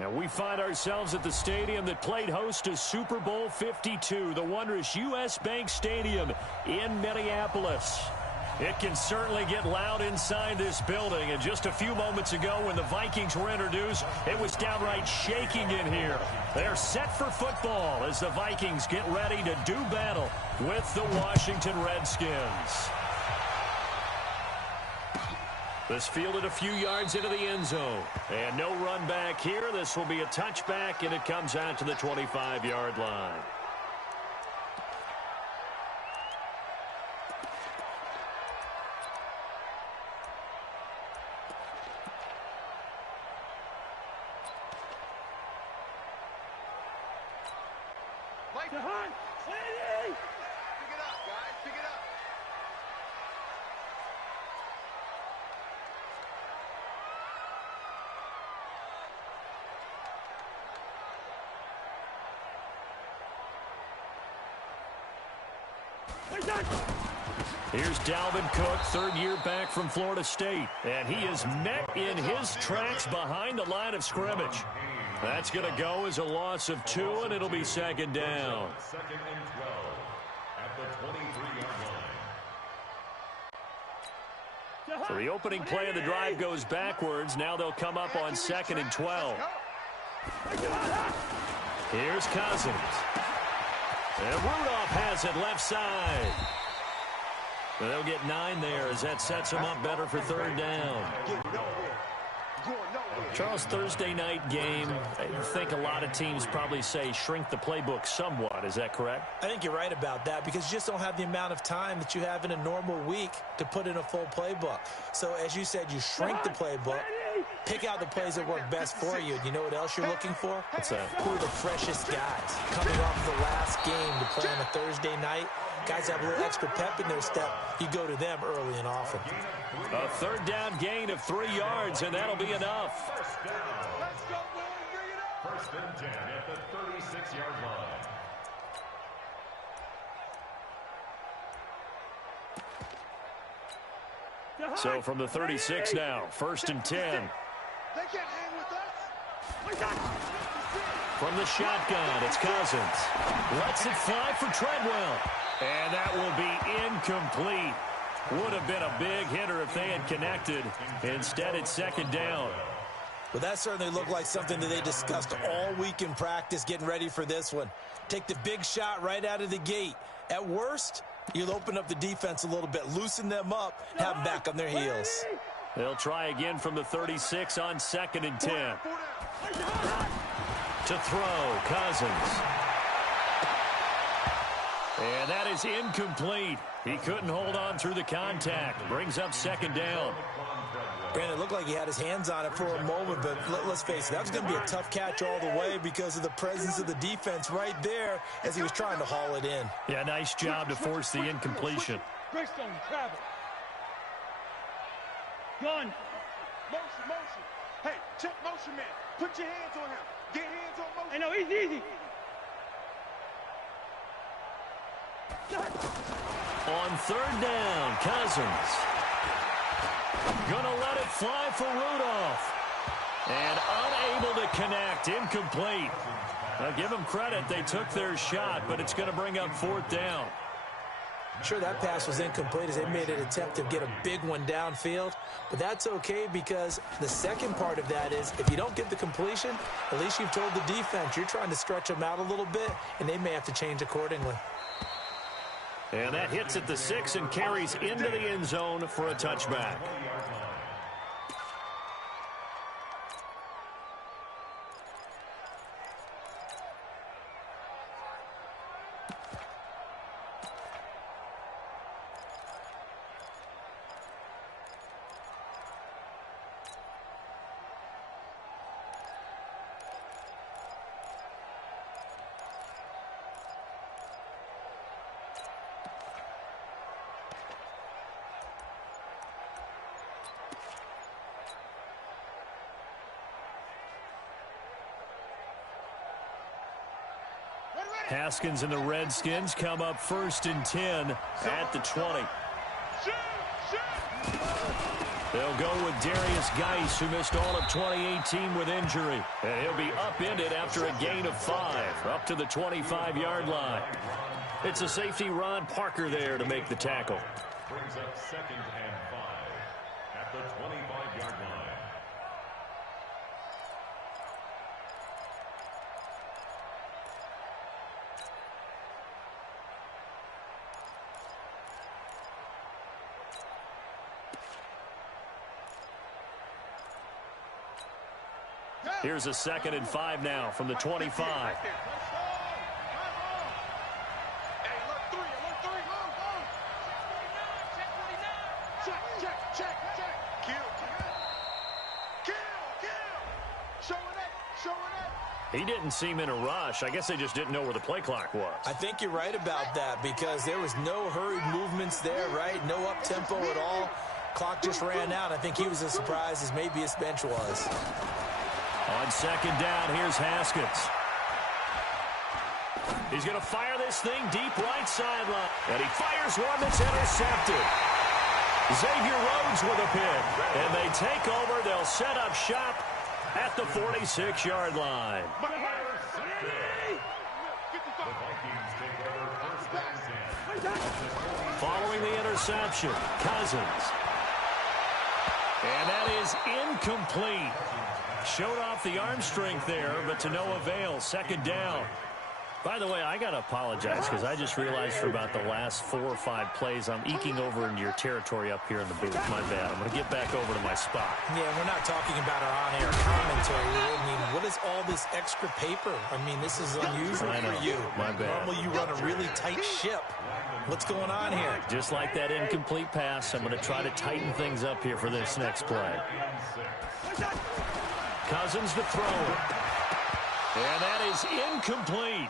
And we find ourselves at the stadium that played host to Super Bowl 52, the wondrous U.S. Bank Stadium in Minneapolis. It can certainly get loud inside this building. And just a few moments ago when the Vikings were introduced, it was downright shaking in here. They're set for football as the Vikings get ready to do battle with the Washington Redskins. This fielded a few yards into the end zone. And no run back here. This will be a touchback, and it comes out to the 25-yard line. Here's Dalvin Cook, third year back from Florida State. And he is met in his tracks behind the line of scrimmage. That's going to go as a loss of 2, and it'll be second down. Second and 12 at the 23-yard line. So the opening play of the drive goes backwards. Now they'll come up on second and 12. Here's Cousins. And Rudolph has it left side. They'll get 9 there as that sets them up better for third down. Charles, Thursday night game, I think a lot of teams probably say shrink the playbook somewhat. Is that correct? I think you're right about that because you just don't have the amount of time that you have in a normal week to put in a full playbook. So as you said, you shrink the playbook, pick out the plays that work best for you. And you know what else you're looking for? What's that? Who are the freshest guys coming off the last game to play on a Thursday night? Guys have a little extra pep in their step. You go to them early and often. A third down gain of 3 yards, and that'll be enough. First down. Let's go, boys. Bring it up. First and 10 at the 36-yard line. So from the 36 now, first and 10. They can't hang with us. From the shotgun, it's Cousins. Lets it fly for Treadwell. And that will be incomplete. Would have been a big hitter if they had connected. Instead, it's second down. Well, that certainly looked like something that they discussed all week in practice getting ready for this one. Take the big shot right out of the gate. At worst, you'll open up the defense a little bit, loosen them up, have them back on their heels. They'll try again from the 36 on second and 10. To throw, Cousins. And that is incomplete. He couldn't hold on through the contact. Brings up second down. Brandon, it looked like he had his hands on it for a moment, but let's face it, that was going to be a tough catch all the way because of the presence of the defense right there as he was trying to haul it in. Yeah, nice job to force the incompletion. Greystone, travel. Gun. Motion. Hey, check motion, man. Put your hands on him. Get hands on motion. Hey, no, easy. On third down, Cousins. Gonna let it fly for Rudolph. And unable to connect, incomplete. Now give them credit, they took their shot, but it's going to bring up fourth down. Sure, that pass was incomplete as they made an attempt to get a big one downfield, but that's okay because the second part of that is if you don't get the completion, at least you've told the defense you're trying to stretch them out a little bit, and they may have to change accordingly. And that hits at the 6 and carries into the end zone for a touchback. Haskins and the Redskins come up first and 10 at the 20. They'll go with Darius Geis, who missed all of 2018 with injury. And he'll be upended after a gain of 5, up to the 25-yard line. It's a safety, Ron Parker, there to make the tackle. Brings up 2nd and 5 at the 25-yard line. Here's a 2nd and 5 now from the 25. He didn't seem in a rush. I guess they just didn't know where the play clock was. I think you're right about that because there was no hurried movements there, right? No up-tempo at all. Clock just ran out. I think he was as surprised as maybe his bench was. On 2nd down, here's Haskins. He's going to fire this thing deep right sideline. And he fires one that's intercepted. Xavier Rhodes with a pick. And they take over. They'll set up shop at the 46-yard line. Following the interception, Cousins. And that is incomplete. Showed off the arm strength there, but to no avail. 2nd down. By the way, I got to apologize because I just realized for about the last 4 or 5 plays, I'm eking over into your territory up here in the booth. My bad. I'm going to get back over to my spot. Yeah, we're not talking about our on-air commentary. I mean, what is all this extra paper? I mean, this is unusual for you. My bad. Normally you run a really tight ship. What's going on here? Just like that incomplete pass, I'm going to try to tighten things up here for this next play. Cousins to throw. And that is incomplete.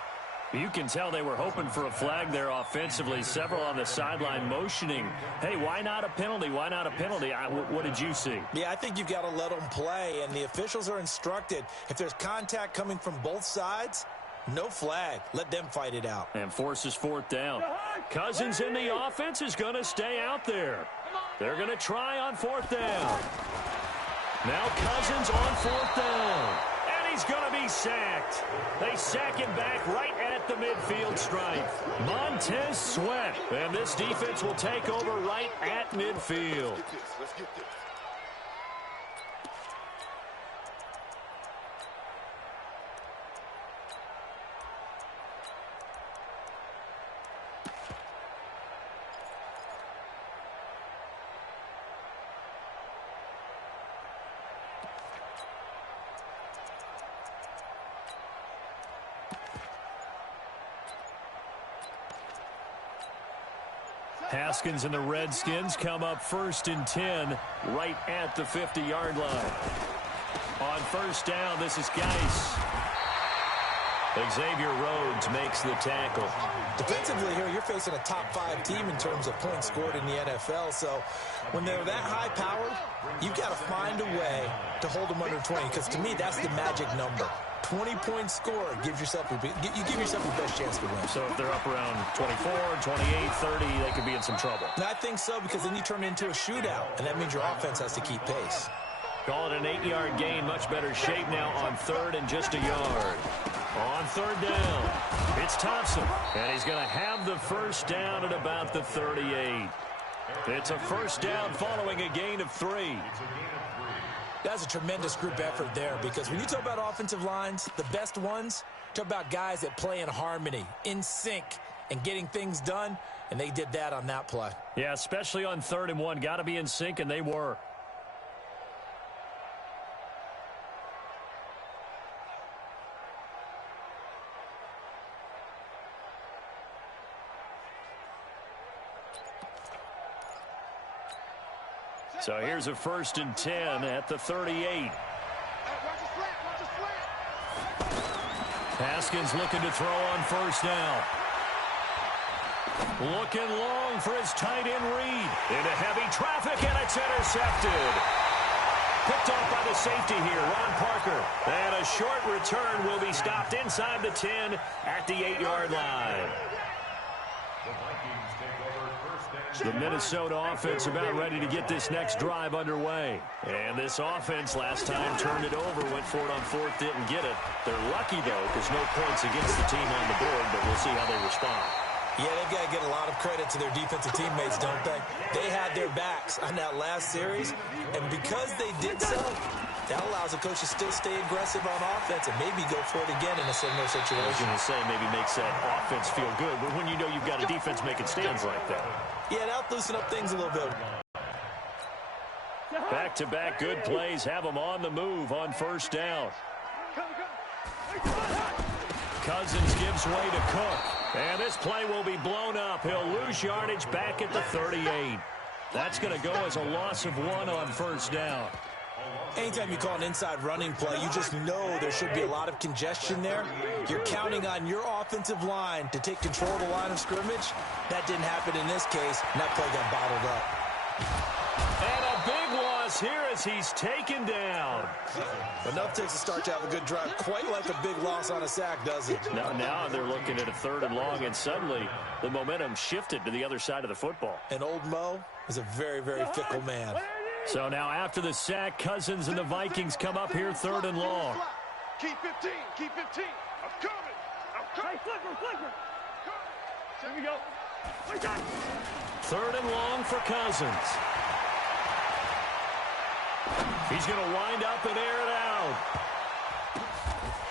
You can tell they were hoping for a flag there offensively. Several on the sideline motioning. Hey, why not a penalty? Why not a penalty? What did you see? Yeah, I think you've got to let them play, and the officials are instructed. If there's contact coming from both sides, no flag. Let them fight it out. And forces 4th down. Cousins in the offense is going to stay out there. They're going to try on 4th down. Now Cousins on 4th down. And he's going to be sacked. They sack him back right at the midfield stripe. Montez Sweat. And this defense will take over right at midfield. Let's get this. Haskins and the Redskins come up 1st and 10 right at the 50-yard line. On 1st down, this is Geis. Xavier Rhodes makes the tackle. Defensively here, you're facing a top 5 team in terms of points scored in the NFL. So when they're that high-powered, you've got to find a way to hold them under 20. Because to me, that's the magic number. 20-point score gives yourself you give yourself your best chance to win. So if they're up around 24, 28, 30, they could be in some trouble. And I think so, because then you turn it into a shootout, and that means your offense has to keep pace. Call it an 8-yard gain. Much better shape now on 3rd and just a yard. On 3rd down, it's Thompson. And he's going to have the 1st down at about the 38. It's a 1st down following a gain of 3. That's a tremendous group effort there, because when you talk about offensive lines, the best ones, talk about guys that play in harmony, in sync, and getting things done, and they did that on that play. Yeah, especially on 3rd and 1. Got to be in sync, and they were. So here's a 1st and 10 at the 38. Haskins looking to throw on 1st down. Looking long for his tight end read. Into heavy traffic, and it's intercepted. Picked off by the safety here, Ron Parker. And a short return will be stopped inside the 10 at the 8-yard line. The Minnesota offense about ready to get this next drive underway. And this offense last time turned it over, went for it on fourth, didn't get it. They're lucky, though, because no points against the team on the board, but we'll see how they respond. Yeah, they've got to get a lot of credit to their defensive teammates, don't they? They had their backs on that last series, and because they did so, that allows the coach to still stay aggressive on offense and maybe go for it again in a similar situation. I was going to say maybe makes that offense feel good, but when you know you've got a defense making stands like that. Yeah, that'll loosen up things a little bit. Back-to-back good plays have them on the move on first down. Cousins gives way to Cook. And this play will be blown up. He'll lose yardage back at the 38. That's going to go as a loss of 1 on first down. Anytime you call an inside running play, you just know there should be a lot of congestion there. You're counting on your offensive line to take control of the line of scrimmage. That didn't happen in this case, and that play got bottled up. And a big loss here as he's taken down. Enough takes a start to have a good drive. Quite like a big loss on a sack, does it? Now they're looking at a 3rd and long, and suddenly the momentum shifted to the other side of the football. And old Mo is a very, very fickle man. So now after the sack, Cousins and the Vikings come up here 3rd and long. Keep 15. Keep 15. I'm coming. Hey, flipper. Here we go. 3rd and long for Cousins. He's going to wind up and air it out.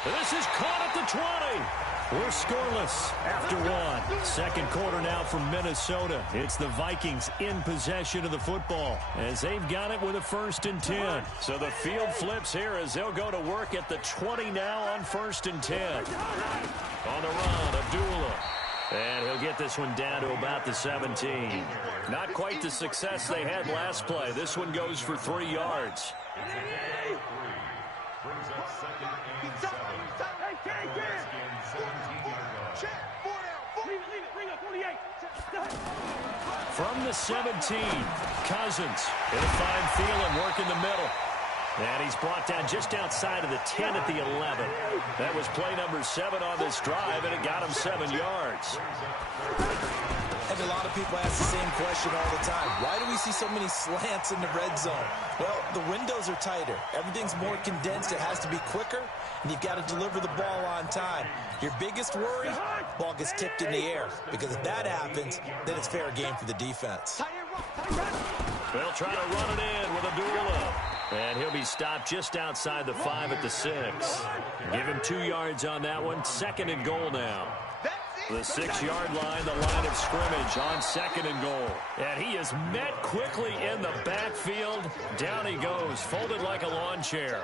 This is caught at the 20. We're scoreless after 1. Second quarter now from Minnesota. It's the Vikings in possession of the football as they've got it with a 1st and 10. So the field flips here as they'll go to work at the 20 now on 1st and 10. On the run, Abdullah. And he'll get this one down to about the 17. Not quite the success they had last play. This one goes for 3 yards. Brings up 2nd and 7. From the 17, Cousins. He'll find Thielen working the middle. And he's brought down just outside of the 10 at the 11. That was play number 7 on this drive, and it got him 7 yards. And a lot of people ask the same question all the time. Why do we see so many slants in the red zone? Well, the windows are tighter. Everything's more condensed. It has to be quicker, and you've got to deliver the ball on time. Your biggest worry, ball gets tipped in the air. Because if that happens, then it's fair game for the defense. They'll try to run it in with Abdullah. And he'll be stopped just outside the 5 at the 6. Give him 2 yards on that one. 2nd and goal now. The 6-yard line, the line of scrimmage on 2nd and goal. And he is met quickly in the backfield. Down he goes, folded like a lawn chair.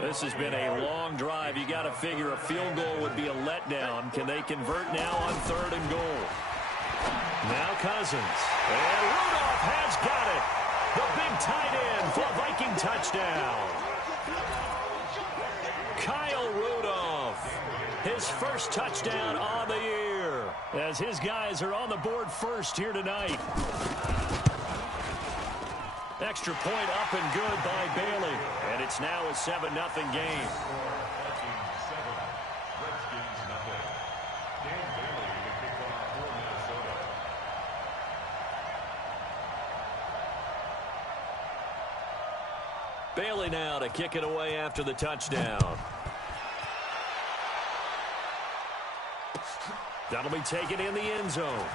This has been a long drive. You got to figure a field goal would be a letdown. Can they convert now on 3rd and goal? Now Cousins. And Rudolph has got it. The big tight end for a Viking touchdown. Kyle Rudolph. His first touchdown on the year as his guys are on the board first here tonight. Extra point up and good by Bailey. And it's now a 7-0 game. Bailey now to kick it away after the touchdown. That'll be taken in the end zone.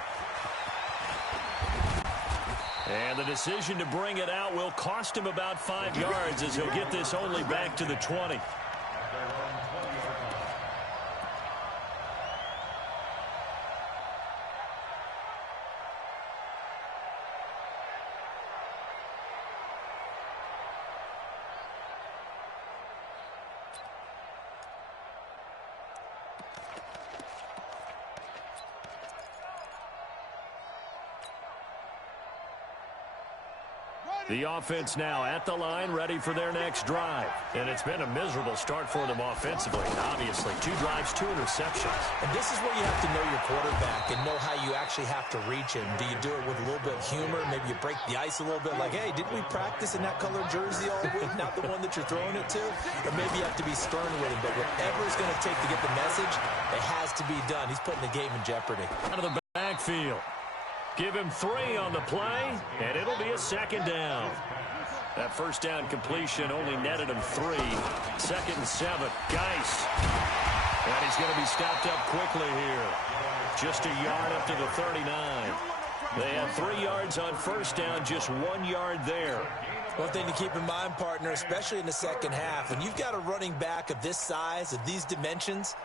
And the decision to bring it out will cost him about 5 yards as he'll get this only back to the 20. The offense now at the line, ready for their next drive. And it's been a miserable start for them offensively. Obviously, 2 drives, 2 interceptions. And this is where you have to know your quarterback and know how you actually have to reach him. Do you do it with a little bit of humor? Maybe you break the ice a little bit like, hey, didn't we practice in that colored jersey all week? Not the one that you're throwing it to? Or maybe you have to be stern with him. But whatever it's going to take to get the message, it has to be done. He's putting the game in jeopardy. Out of the backfield. Give him 3 on the play, and it'll be a second down. That first down completion only netted him 3. 2nd and 7. Geis. And he's going to be stopped up quickly here. Just a yard up to the 39. They have 3 yards on first down, just 1 yard there. One thing to keep in mind, partner, especially in the second half, when you've got a running back of this size, of these dimensions,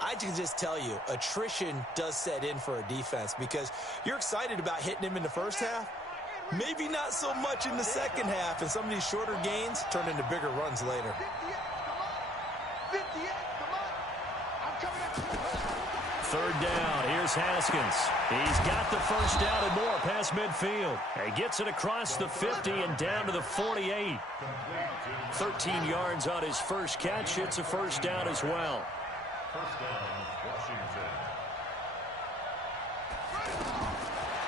I can just tell you, attrition does set in for a defense because you're excited about hitting him in the first half. Maybe not so much in the second half, and some of these shorter gains turn into bigger runs later. 3rd down. Here's Haskins. He's got the first down and more past midfield. He gets it across the 50 and down to the 48. 13 yards on his first catch. It's a first down as well. First down, Washington.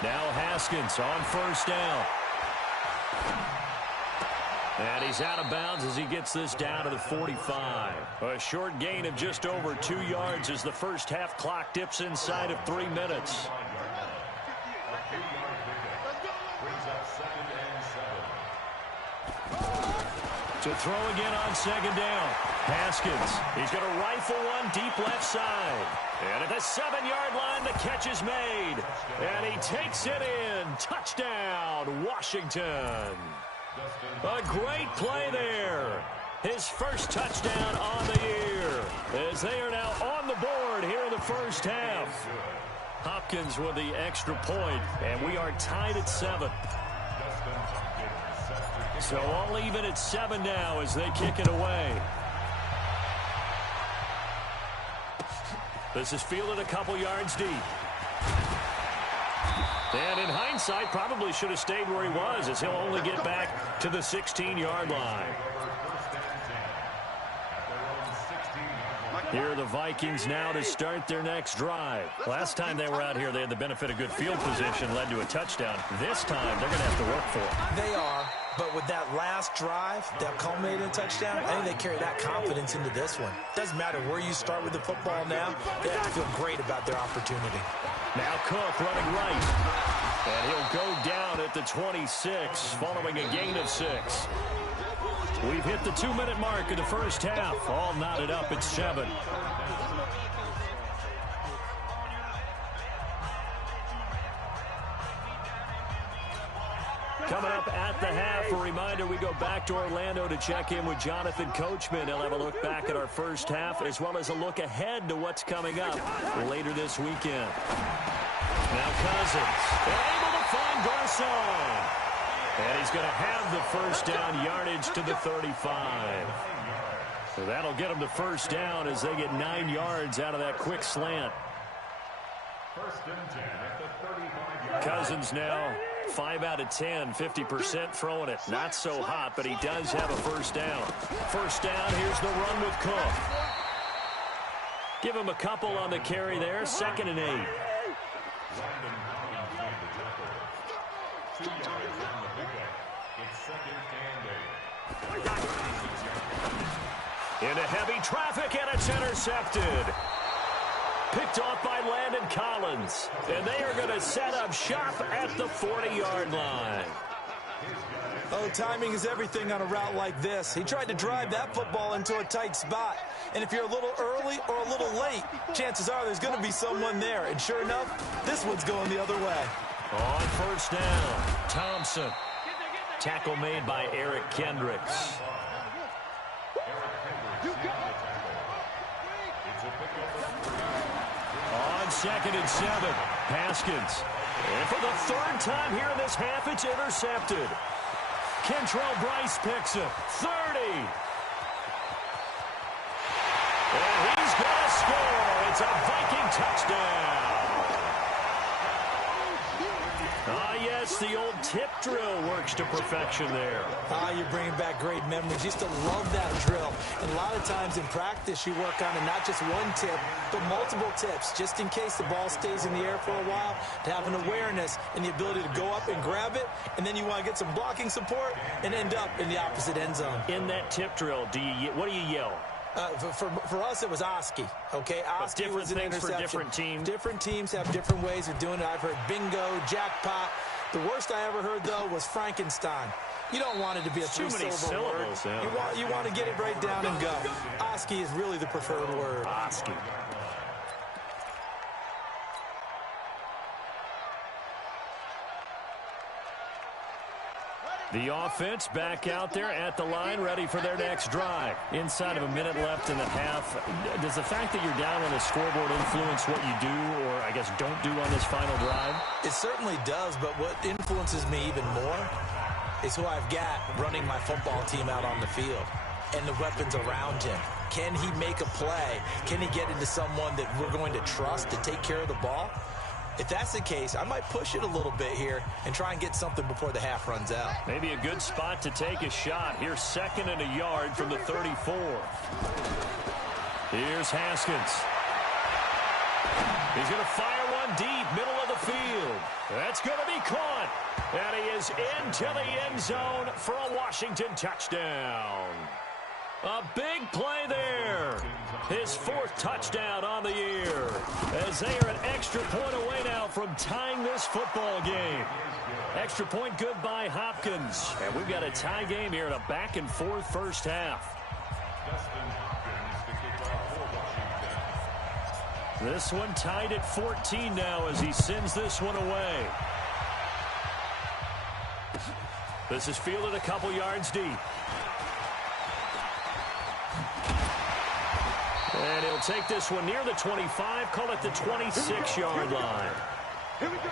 Now Haskins on first down. And he's out of bounds as he gets this down to the 45. A short gain of just over 2 yards as the first half clock dips inside of 3 minutes. To throw again on second down. Haskins. He's going to rifle one deep left side. And at the 7-yard line, the catch is made. And he takes it in. Touchdown, Washington. A great play there. His first touchdown on the year. As they are now on the board here in the first half. Hopkins with the extra point. And we are tied at 7. So all even at 7 now as they kick it away. This is fielded a couple yards deep. And in hindsight, probably should have stayed where he was as he'll only get back to the 16-yard line. Here are the Vikings now to start their next drive. Last time they were out here, they had the benefit of good field position, led to a touchdown. This time, they're going to have to work for it. They are, but with that last drive that culminated in a touchdown, I think they carry that confidence into this one. Doesn't matter where you start with the football now, they have to feel great about their opportunity. Now Cook running right. And he'll go down at the 26, following a gain of 6. We've hit the 2-minute mark in the first half. All knotted up at 7. Coming up at the half, a reminder, we go back to Orlando to check in with Jonathan Coachman. He'll have a look back at our first half as well as a look ahead to what's coming up later this weekend. Now Cousins, able to find Garcon. And he's going to have the first down, yardage to the 35. So that'll get him the first down as they get 9 yards out of that quick slant. First and 10 at the 35-yard. Cousins now 5 out of 10, 50% throwing it. Not so hot, but he does have a first down. First down, here's the run with Cook. Give him a couple on the carry there, 2nd and 8. Into heavy traffic, and it's intercepted. Picked off by Landon Collins. And they are going to set up shop at the 40-yard line. Oh, timing is everything on a route like this. He tried to drive that football into a tight spot. And if you're a little early or a little late, chances are there's going to be someone there. And sure enough, this one's going the other way. On first down, Thompson. Tackle made by Eric Kendricks. On 2nd and 7, Haskins. And for the 3rd time here in this half, it's intercepted. Kentrell Bryce picks it. 30. And he's going to score. It's a Viking touchdown. Ah, yes, the old tip drill works to perfection there. Ah, you're bringing back great memories. Used to love that drill. And a lot of times in practice, you work on not just one tip, but multiple tips, just in case the ball stays in the air for a while, to have an awareness and the ability to go up and grab it, and then you want to get some blocking support and end up in the opposite end zone. In that tip drill, what do you yell? For us, it was Oski. Okay, Oski was an interception. For different teams. Different teams have different ways of doing it. I've heard bingo, jackpot. The worst I ever heard, though, was Frankenstein. You don't want it to be a three-syllable word. Yeah. You want to get it right down and go. Oski is really the preferred word. Oski. The offense back out there at the line, ready for their next drive. Inside of a minute left in the half. Does the fact that you're down on the scoreboard influence what you do, or I guess don't do on this final drive? It certainly does, but what influences me even more is who I've got running my football team out on the field and the weapons around him. Can he make a play? Can he get into someone that we're going to trust to take care of the ball? If that's the case, I might push it a little bit here and try and get something before the half runs out. Maybe a good spot to take a shot. Here's 2nd and a yard from the 34. Here's Haskins. He's going to fire one deep, middle of the field. That's going to be caught. And he is into the end zone for a Washington touchdown. A big play there. His 4th touchdown on the year. As they are an extra point away now from tying this football game. Extra point good by Hopkins. And we've got a tie game here in a back-and-forth first half. This one tied at 14 now as he sends this one away. This is fielded a couple yards deep. And he'll take this one near the 25, call it the 26-yard line. Here we go.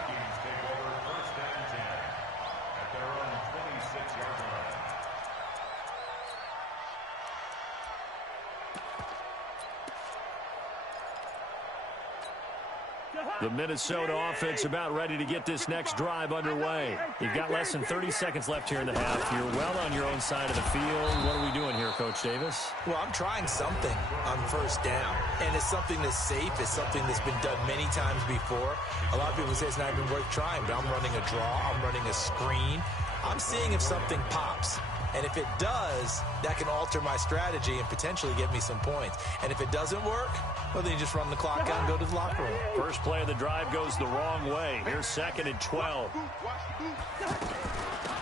The Minnesota offense about ready to get this next drive underway. You've got less than 30 seconds left here in the half. You're well on your own side of the field. What are we doing here, Coach Davis? Well, I'm trying something on first down, and it's something that's safe. It's something that's been done many times before. A lot of people say it's not even worth trying, but I'm running a draw. I'm running a screen. I'm seeing if something pops. And if it does, that can alter my strategy and potentially get me some points. And if it doesn't work, well, then you just run the clock out and go to the locker room. First play of the drive goes the wrong way. Here's 2nd and 12.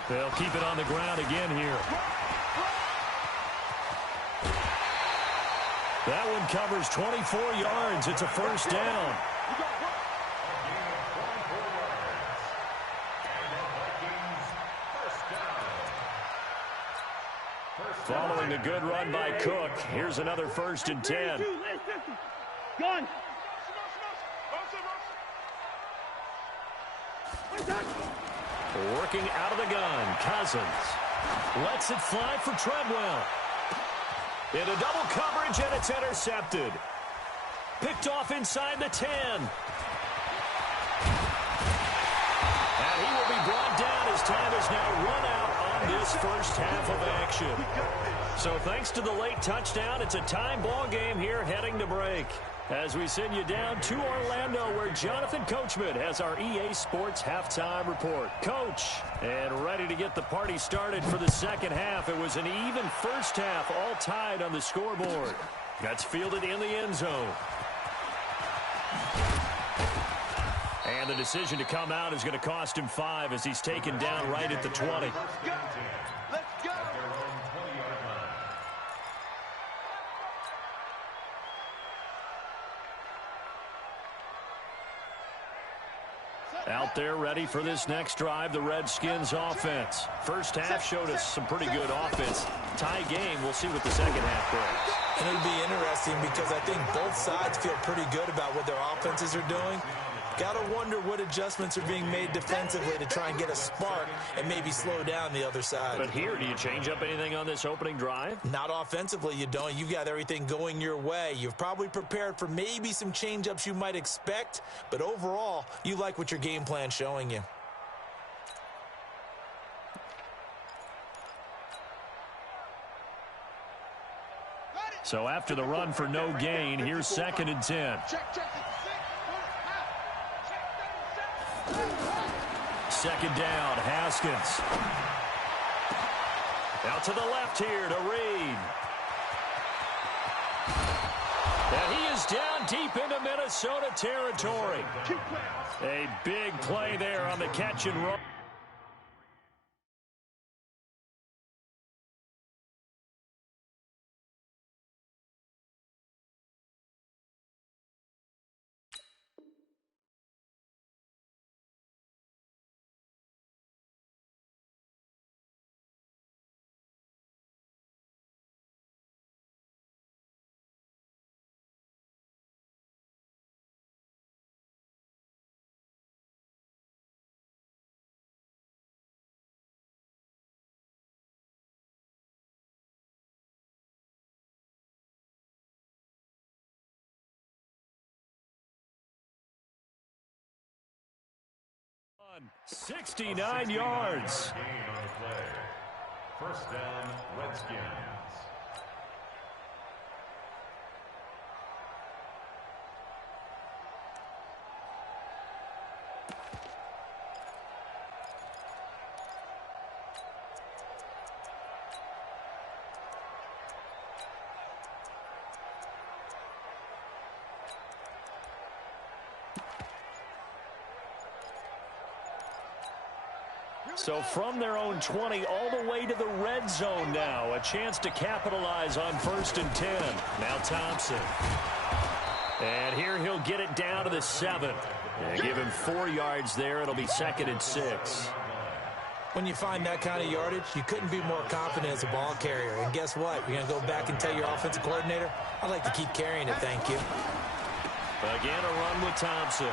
They'll keep it on the ground again here. That one covers 24 yards. It's a first down. Following the good run by Cook, here's another 1st and 10. Gun. Working out of the gun, Cousins lets it fly for Treadwell. Into double coverage, and it's intercepted. Picked off inside the 10. And he will be brought down as time is now run out on this first half of action. So thanks to the late touchdown, it's a time ball game here heading to break. As we send you down to Orlando, where Jonathan Coachman has our EA Sports halftime report. Coach, and ready to get the party started for the second half. It was an even first half, all tied on the scoreboard. That's fielded in the end zone. And the decision to come out is going to cost him 5 as he's taken down right at the 20. Let's go. Out there ready for this next drive, the Redskins offense. First half showed us some pretty good offense. Tie game, we'll see what the second half brings. And it'll be interesting because I think both sides feel pretty good about what their offenses are doing. Got to wonder what adjustments are being made defensively to try and get a spark and maybe slow down the other side. But here, do you change up anything on this opening drive? Not offensively, you don't. You've got everything going your way. You've probably prepared for maybe some change-ups you might expect, but overall, you like what your game plan's showing you. So after the run for no gain, here's 2nd and 10. Second down, Haskins. Out to the left here to Reed. down deep into Minnesota territory. A big play there on the catch and run. on. 69 yards. First down, Redskins. So from their own 20 all the way to the red zone now. A chance to capitalize on 1st and 10. Now Thompson. And here he'll get it down to the 7. And give him 4 yards there. It'll be 2nd and 6. When you find that kind of yardage, you couldn't be more confident as a ball carrier. And guess what? You're going to go back and tell your offensive coordinator, I'd like to keep carrying it, thank you. Again, a run with Thompson.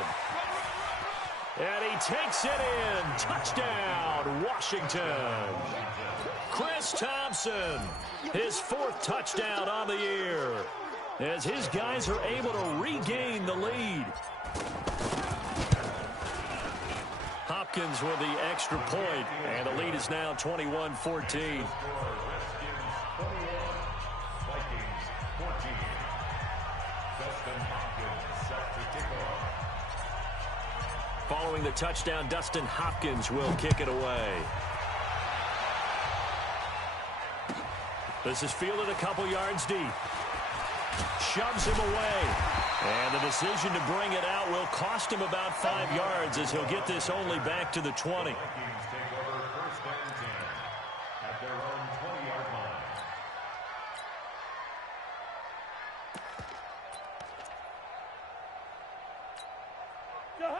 And he takes it in. Touchdown, Washington. Chris Thompson, his 4th touchdown on the year, as his guys are able to regain the lead. Hopkins with the extra point, and the lead is now 21-14. Following the touchdown, Dustin Hopkins will kick it away. This is fielded a couple yards deep. Shoves him away. And the decision to bring it out will cost him about 5 yards, as he'll get this only back to the 20.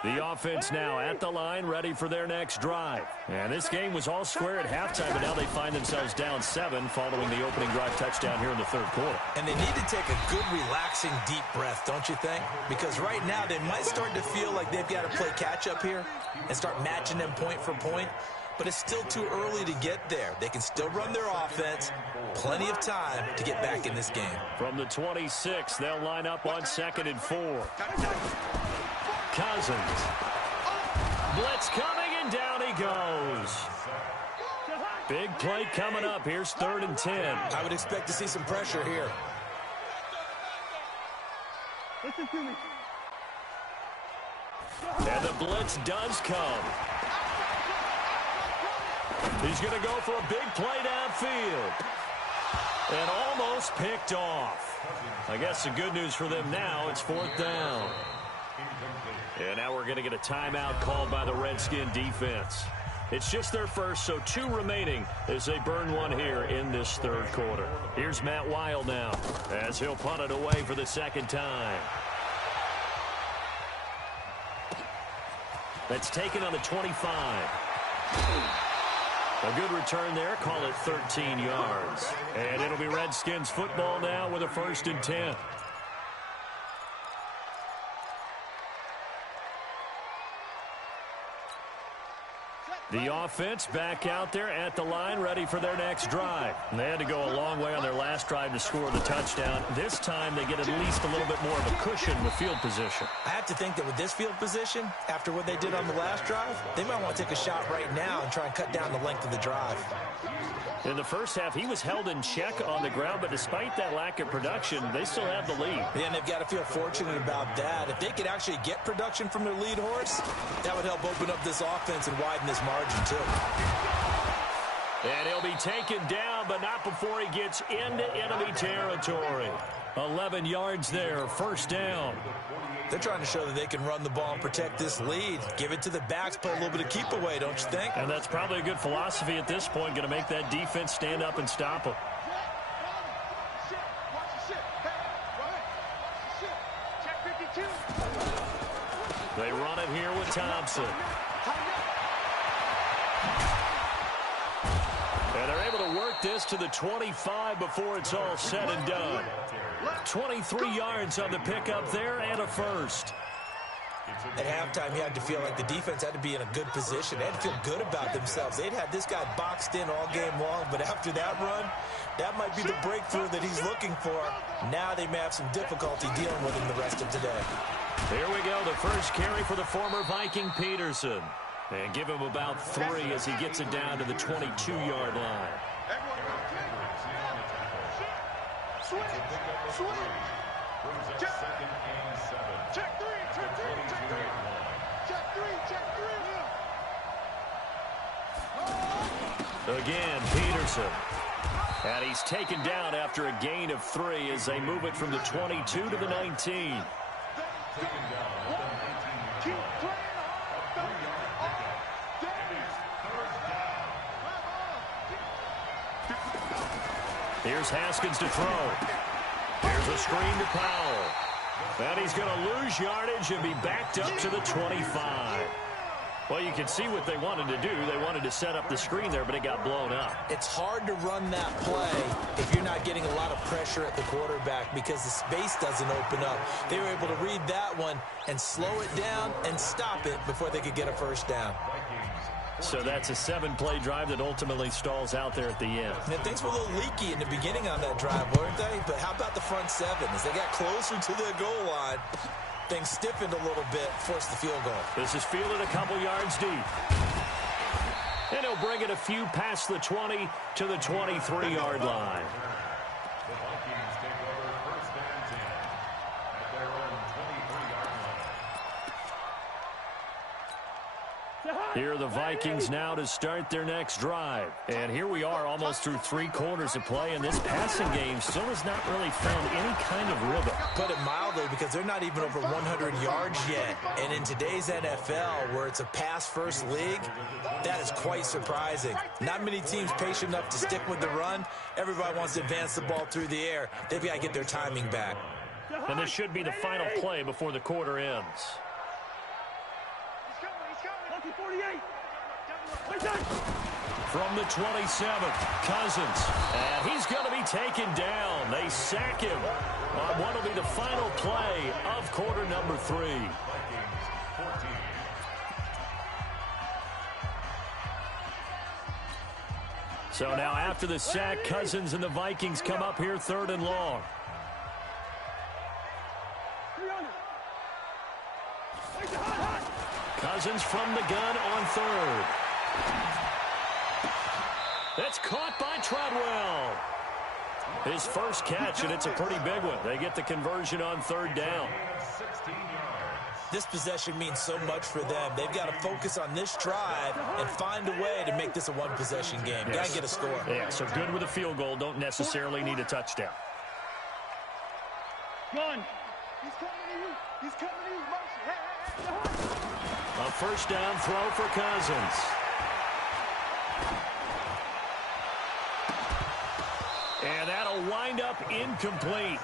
The offense now at the line, ready for their next drive. And this game was all square at halftime, but now they find themselves down 7 following the opening drive touchdown here in the 3rd quarter. And they need to take a good, relaxing, deep breath, don't you think? Because right now they might start to feel like they've got to play catch-up here and start matching them point for point. But it's still too early to get there. They can still run their offense. Plenty of time to get back in this game. From the 26, they'll line up on 2nd and 4. Cousins. Blitz coming, and down he goes. Big play coming up. Here's 3rd and 10. I would expect to see some pressure here. And the blitz does come. He's going to go for a big play downfield. And almost picked off. I guess the good news for them now, it's 4th down. And now we're going to get a timeout called by the Redskin defense. It's just their first, so 2 remaining as they burn 1 here in this 3rd quarter. Here's Matt Weil now as he'll punt it away for the 2nd time. That's taken on the 25. A good return there. Call it 13 yards. And it'll be Redskins football now with a 1st and 10. The offense back out there at the line, ready for their next drive. And they had to go a long way on their last drive to score the touchdown. This time they get at least a little bit more of a cushion with field position. I have to think that with this field position, after what they did on the last drive, they might want to take a shot right now and try and cut down the length of the drive. In the first half, he was held in check on the ground, but despite that lack of production, they still have the lead. Yeah, and they've got to feel fortunate about that. If they could actually get production from their lead horse, that would help open up this offense and widen this margin, too. And he'll be taken down, but not before he gets into enemy territory. 11 yards there, first down. They're trying to show that they can run the ball and protect this lead. Give it to the backs, play a little bit of keep away, don't you think? And that's probably a good philosophy at this point, going to make that defense stand up and stop them. They run it here with Thompson. And they're able to work this to the 25 before it's all said and done. 23 yards on the pickup there and a first. At halftime, you had to feel like the defense had to be in a good position. They had to feel good about themselves. They'd had this guy boxed in all game long, but after that run, that might be the breakthrough that he's looking for. Now they may have some difficulty dealing with him the rest of today. Here we go, the first carry for the former Viking Peterson. And give him about 3 as he gets it down to the 22-yard line. Check three. Again, Peterson. And he's taken down after a gain of 3 as they move it from the 22 to the 19. Here's Haskins to throw. Here's a screen to Powell. And he's going to lose yardage and be backed up to the 25. Well, you can see what they wanted to do. They wanted to set up the screen there, but it got blown up. It's hard to run that play if you're not getting a lot of pressure at the quarterback because the space doesn't open up. They were able to read that one and slow it down and stop it before they could get a first down. So that's a 7-play drive that ultimately stalls out there at the end. And things were a little leaky in the beginning on that drive, weren't they? But how about the front 7? As they got closer to the goal line, things stiffened a little bit, forced the field goal. This is fielded a couple yards deep. And he'll bring it a few past the 20 to the 23-yard line. The Vikings take over first and 10 at their own 23-yard line. Here are the Vikings now to start their next drive. And here we are almost through 3 quarters of play, and this passing game still has not really found any kind of rhythm. Put it mildly, because they're not even over 100 yards yet. And in today's NFL, where it's a pass-first league, that is quite surprising. Not many teams patient enough to stick with the run. Everybody wants to advance the ball through the air. They've got to get their timing back. And this should be the final play before the quarter ends. From the 27, Cousins. And he's going to be taken down. They sack him on what will be the final play of quarter number 3. So now after the sack, Cousins and the Vikings come up here 3rd and long. Cousins from the gun on 3rd. That's caught by Treadwell. His first catch, and it's a pretty big one. They get the conversion on 3rd down. This possession means so much for them. They've got to focus on this drive and find a way to make this a one-possession game. Yes. Got to get a score. Yeah, so good with a field goal. Don't necessarily need a touchdown. Gun. He's coming to you. He's coming to you. Motion. Hey. A first down throw for Cousins. And that'll wind up incomplete.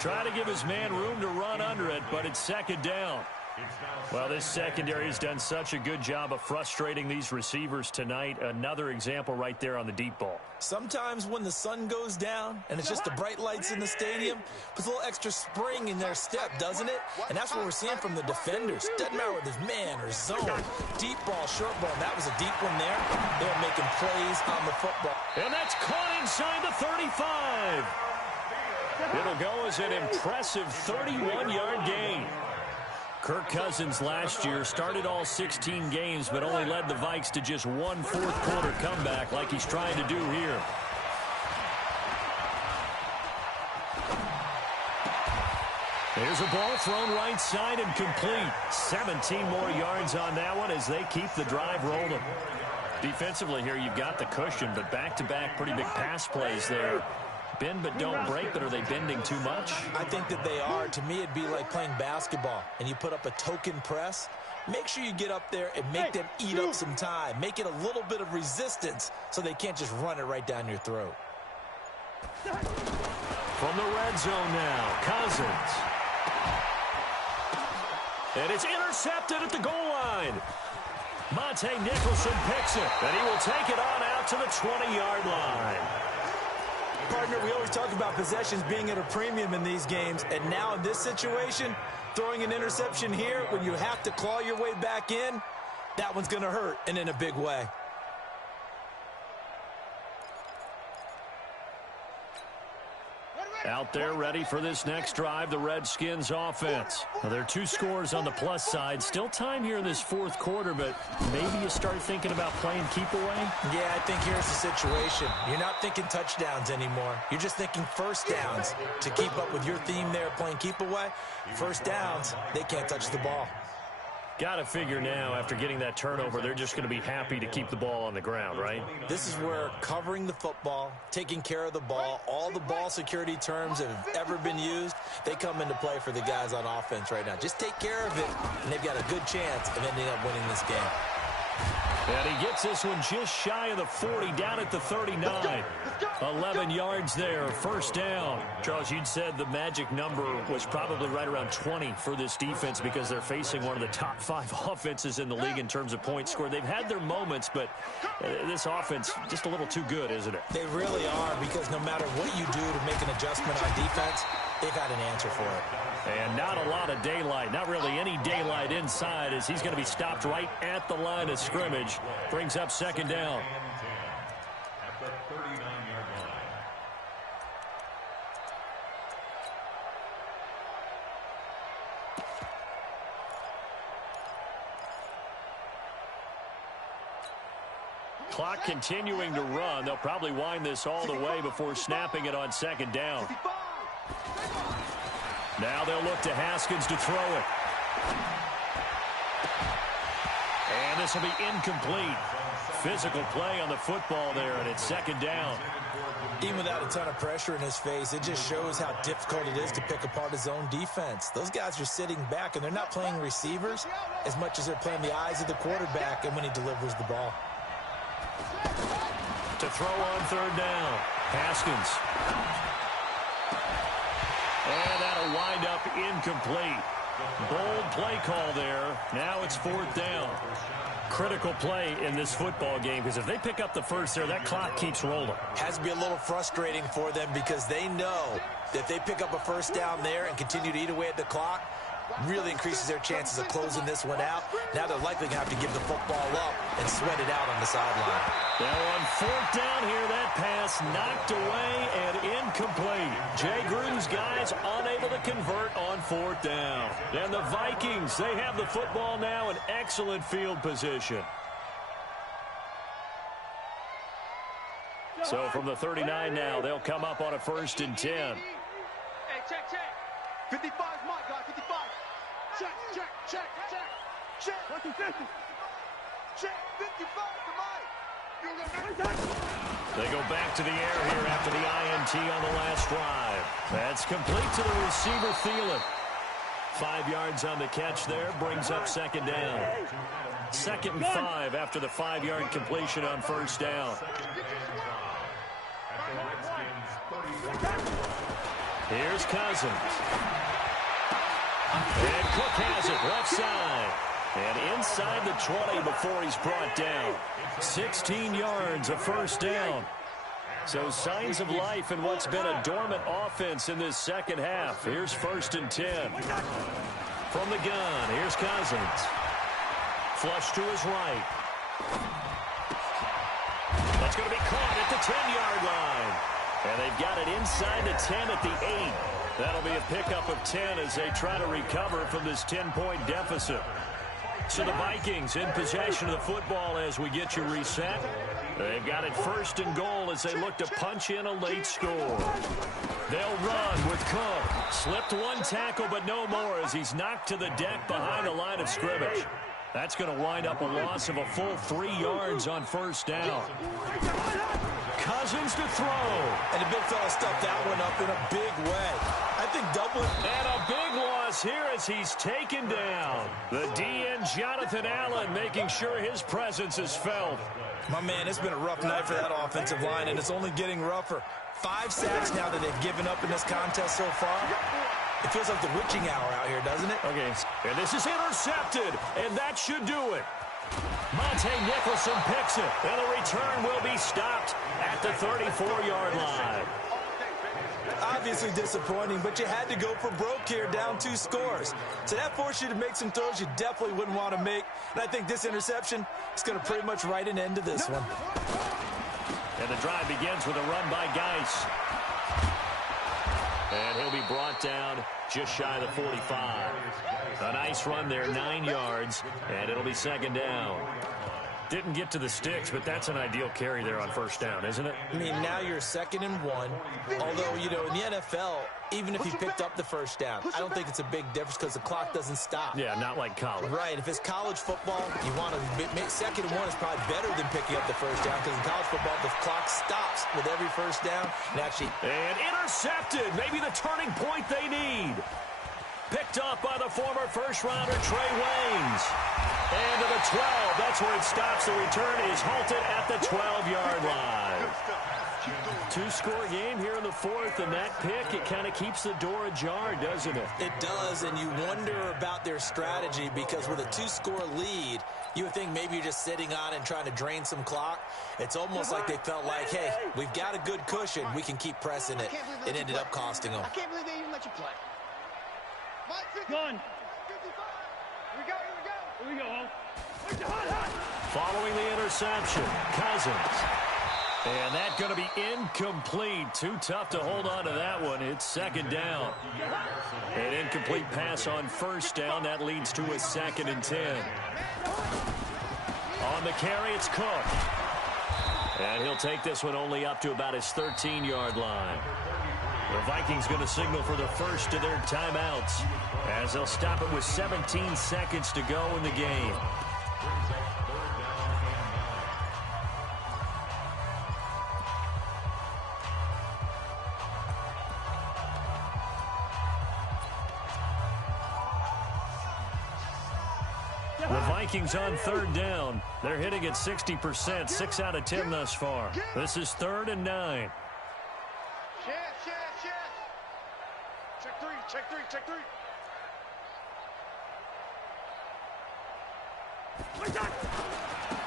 Try to give his man room to run under it, but it's 2nd down. Well, this secondary has done such a good job of frustrating these receivers tonight. Another example right there on the deep ball. Sometimes when the sun goes down and it's just the bright lights in the stadium, puts a little extra spring in their step, doesn't it? And that's what we're seeing from the defenders. Doesn't matter whether it's man or zone. Deep ball, short ball. That was a deep one there. They're making plays on the football. And that's caught inside the 35. It'll go as an impressive 31-yard gain. Kirk Cousins last year started all 16 games, but only led the Vikes to just one fourth-quarter comeback like he's trying to do here. There's a ball thrown right side and complete. 17 more yards on that one as they keep the drive rolling. Defensively here, you've got the cushion, but back-to-back pretty big pass plays there. Bend but don't break, but are they bending too much? I think that they are. To me, it'd be like playing basketball, and you put up a token press. Make sure you get up there and make them eat up some time. Make it a little bit of resistance so they can't just run it right down your throat. From the red zone now, Cousins. And it's intercepted at the goal line. Monte Nicholson picks it, and he will take it on out to the 20-yard line. Partner, we always talk about possessions being at a premium in these games, and now in this situation, throwing an interception here when you have to claw your way back in, that one's going to hurt, and in a big way. Out there ready for this next drive, the Redskins offense. Now, there are 2 scores on the plus side. Still time here in this fourth quarter, but maybe you start thinking about playing keep away? Yeah, I think here's the situation. You're not thinking touchdowns anymore. You're just thinking first downs. To keep up with your theme there, playing keep away, first downs, they can't touch the ball. Got to figure now, after getting that turnover, they're just going to be happy to keep the ball on the ground, right? This is where covering the football, taking care of the ball, all the ball security terms that have ever been used, they come into play for the guys on offense right now. Just take care of it, and they've got a good chance of ending up winning this game. And he gets this one just shy of the 40, down at the 39. 11 yards there, first down. Charles, you'd said the magic number was probably right around 20 for this defense because they're facing one of the top 5 offenses in the league in terms of points scored. They've had their moments, but this offense just a little too good, isn't it? They really are, because no matter what you do to make an adjustment on defense, they've had an answer for it. And not a lot of daylight, not really any daylight inside, as he's going to be stopped right at the line of scrimmage. Brings up second down. At the 39-yard line. Clock continuing to run. They'll probably wind this all the way before snapping it on second down. Now they'll look to Haskins to throw it. And this will be incomplete. Physical play on the football there, and it's second down. Even without a ton of pressure in his face, it just shows how difficult it is to pick apart his own defense. Those guys are sitting back, and they're not playing receivers as much as they're playing the eyes of the quarterback and when he delivers the ball. To throw on third down, Haskins. And that'll wind up incomplete. Bold play call there. Now it's fourth down. Critical play in this football game, because if they pick up the first there, that clock keeps rolling. Has to be a little frustrating for them, because they know that if they pick up a first down there and continue to eat away at the clock, really increases their chances of closing this one out. Now they're likely going to have to give the football up and sweat it out on the sideline. Now on fourth down here, that pass knocked away and incomplete. Jay Gruden's guys unable to convert on fourth down. And the Vikings, they have the football now in excellent field position. So from the 39 now, they'll come up on a 1st and 10. Hey, check. 55 is my guy, 55. Check. Check, 55 to mine. They go back to the air here after the INT on the last drive. That's complete to the receiver, Thielen. 5 yards on the catch there, brings up second down. 2nd and 5 after the 5-yard completion on first down. Here's Cousins. And Cook has it left side. And inside the 20 before he's brought down. 16 yards, a first down. So signs of life in what's been a dormant offense in this second half. Here's 1st and 10. From the gun, here's Cousins. Flush to his right. That's going to be caught at the 10-yard line. And they've got it inside the 10 at the 8. That'll be a pickup of 10 as they try to recover from this 10-point deficit. So the Vikings in possession of the football as we get you reset. They've got it 1st and goal as they look to punch in a late score. They'll run with Cook. Slipped one tackle, but no more as he's knocked to the deck behind the line of scrimmage. That's going to wind up a loss of a full 3 yards on first down. Cousins to throw. And the big fella stuffed that one up in a big way. I think Dublin. And a big loss here as he's taken down. The DN, Jonathan Allen, making sure his presence is felt. My man, it's been a rough night for that offensive line, and it's only getting rougher. 5 sacks now that they've given up in this contest so far. It feels like the witching hour out here, doesn't it? Okay, and this is intercepted, and that should do it. Monte Nicholson picks it, and the return will be stopped at the 34-yard line. Obviously disappointing, but you had to go for broke here, down 2 scores. So that forced you to make some throws you definitely wouldn't want to make. And I think this interception is going to pretty much write an end to this one. And the drive begins with a run by Geis. And he'll be brought down just shy of the 45. A nice run there, 9 yards, and it'll be second down. Didn't get to the sticks, but that's an ideal carry there on first down, isn't it? I mean, now you're 2nd and 1. Although, you know, in the NFL, even if you picked up the first down, I don't think it's a big difference because the clock doesn't stop. Yeah, not like college. Right. If it's college football, you want to make 2nd and 1 is probably better than picking up the first down because in college football, the clock stops with every first down. And intercepted. Maybe the turning point they need. Picked up by the former first-rounder Trey Waynes. And to the 12. That's where it stops. The return is halted at the 12-yard line. 2-score game here in the 4th, and that pick, it kind of keeps the door ajar, doesn't it? It does, and you wonder about their strategy because with a 2-score lead, you would think maybe you're just sitting on and trying to drain some clock. It's almost like they felt like, hey, we've got a good cushion. We can keep pressing it. It ended up costing them. I can't believe they even let you play. Gun. Here we go. Following the interception, Cousins. And that's going to be incomplete. Too tough to hold on to that one. It's second down. An incomplete pass on first down. That leads to a 2nd and 10. On the carry, it's Cook. And he'll take this one only up to about his 13-yard line. The Vikings going to signal for the first of their timeouts as they'll stop it with 17 seconds to go in the game. The Vikings on 3rd down. They're hitting at 60%, 6 out of 10 thus far. This is 3rd and 9. Check three.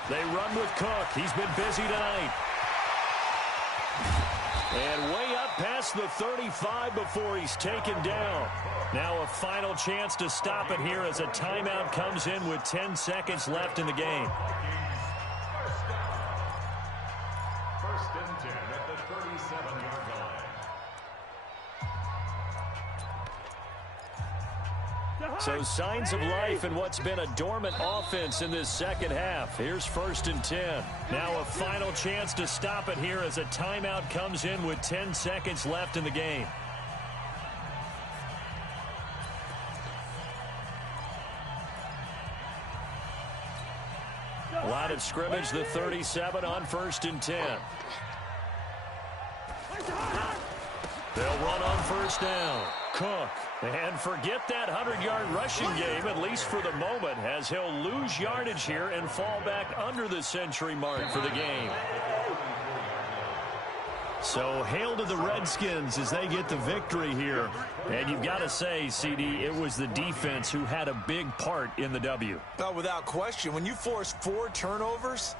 They run with Cook. He's been busy tonight. And way up past the 35 before he's taken down. Now a final chance to stop it here as a timeout comes in with 10 seconds left in the game. First and 10 at the 37-yard line. So signs of life in what's been a dormant offense in this second half. Here's 1st and 10. Now a final chance to stop it here as a timeout comes in with 10 seconds left in the game. Line of scrimmage, the 37 on 1st and 10. They'll run on first down. Cook. And forget that 100-yard rushing game, at least for the moment, as he'll lose yardage here and fall back under the century mark for the game. So hail to the Redskins as they get the victory here. And you've got to say, CD, it was the defense who had a big part in the W. Oh, without question. When you force 4 turnovers,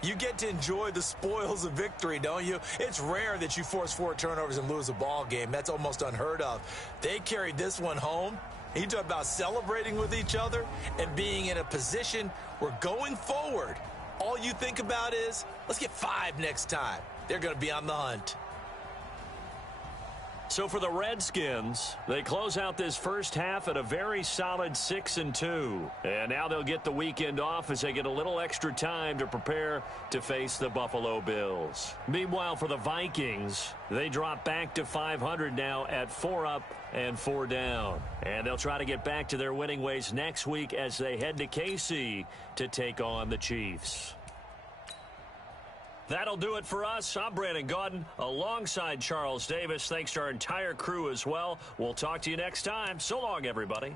you get to enjoy the spoils of victory, don't you? It's rare that you force 4 turnovers and lose a ball game. That's almost unheard of. They carried this one home. You talk about celebrating with each other and being in a position where going forward, all you think about is, let's get 5 next time. They're going to be on the hunt. So for the Redskins, they close out this first half at a very solid 6-2. And now they'll get the weekend off as they get a little extra time to prepare to face the Buffalo Bills. Meanwhile, for the Vikings, they drop back to 500 now at 4 up and 4 down. And they'll try to get back to their winning ways next week as they head to KC to take on the Chiefs. That'll do it for us. I'm Brandon Gaudin alongside Charles Davis. Thanks to our entire crew as well. We'll talk to you next time. So long, everybody.